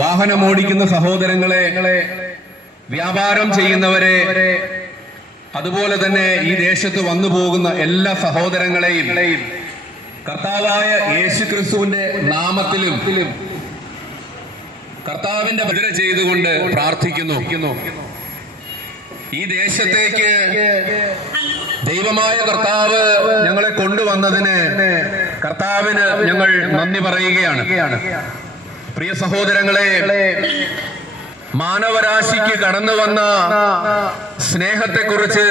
വാഹനമോടിക്കുന്ന സഹോദരങ്ങളെ, വ്യാപാരം ചെയ്യുന്നവരെ, അതുപോലെ തന്നെ ഈ ദേശത്ത് വന്നു പോകുന്ന എല്ലാ സഹോദരങ്ങളെയും കർത്താവായ യേശുക്രിസ്തുവിന്റെ നാമത്തിലും കർത്താവിന്റെ ഭജന ചെയ്തുകൊണ്ട് പ്രാർത്ഥിക്കുന്നു. ഈ ദേശത്തേക്ക് ദൈവമായ കർത്താവ് ഞങ്ങളെ കൊണ്ടുവന്നതിന് കർത്താവിന് ഞങ്ങൾ നന്ദി പറയുകയാണ്. പ്രിയ സഹോദരങ്ങളെ, മാനവരാശിക്ക് കടന്നു വന്ന സ്നേഹത്തെക്കുറിച്ച്,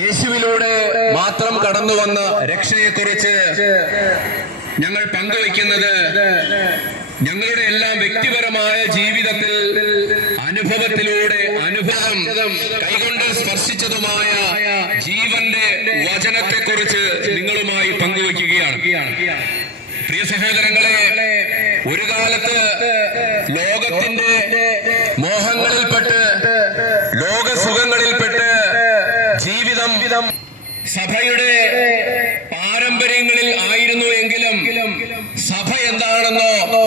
യേശുവിലൂടെ മാത്രം കടന്നു വന്ന രക്ഷയെക്കുറിച്ച് ഞങ്ങൾ പങ്കുവയ്ക്കുന്നത് ഞങ്ങളുടെ എല്ലാം വ്യക്തിപരമായ ജീവിതത്തിൽ അനുഭവം കൈകൊണ്ട് സ്പർശിച്ചതുമായ ജീവന്റെ വചനത്തെക്കുറിച്ച് നിങ്ങളുമായി പങ്കുവയ്ക്കുകയാണ്. പ്രിയ സഹോദരങ്ങളെ, ഒരു കാലത്ത് ലോകത്തിന്റെ മോഹങ്ങളിൽപ്പെട്ട്, ലോകസുഖങ്ങളിൽപ്പെട്ട് ജീവിതം സഭയുടെ പാരമ്പര്യങ്ങളിൽ ആയിരുന്നു എങ്കിലും സഭ എന്താണെന്നോ,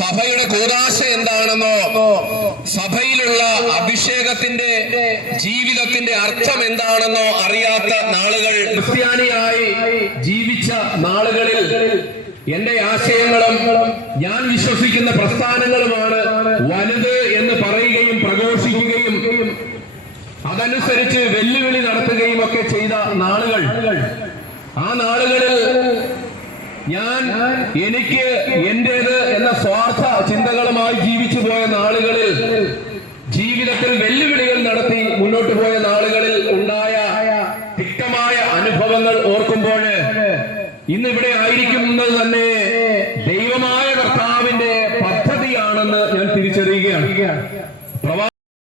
സഭയുടെ കൂദാശ എന്താണെന്നോ, സഭയിലുള്ള അഭിഷേകത്തിന്റെ ജീവിതത്തിന്റെ അർത്ഥം എന്താണെന്നോ അറിയാത്ത നാളുകൾ, ക്രിസ്ത്യാനിയായി ജീവിച്ച നാളുകളിൽ എന്റെ ആശയങ്ങളും ഞാൻ വിശ്വസിക്കുന്ന പ്രസ്ഥാനങ്ങളുമാണ് വലുത് എന്ന് പറയുകയും പ്രഘോഷിക്കുകയും അതനുസരിച്ച് വെല്ലുവിളി നടത്തുകയും ഒക്കെ ചെയ്ത നാളുകൾ, ആ നാളുകളിൽ ഞാൻ എനിക്ക് എന്റേത് എന്ന സ്വാർത്ഥ ചിന്തകളുമായി ജീവിച്ചു പോയ നാളുകളിൽ, ജീവിതത്തിൽ വെല്ലുവിളികൾ നടത്തി മുന്നോട്ട് പോയ നാളുകളിൽ ഉണ്ടായ തിക്തമായ അനുഭവങ്ങൾ ഓർക്കുമ്പോൾ ഇന്നിവിടെ ആയിരിക്കുന്നത് തന്നെ ദൈവമായ കർത്താവിന്റെ പദ്ധതിയാണെന്ന് ഞാൻ തിരിച്ചറിയുകയാണ്.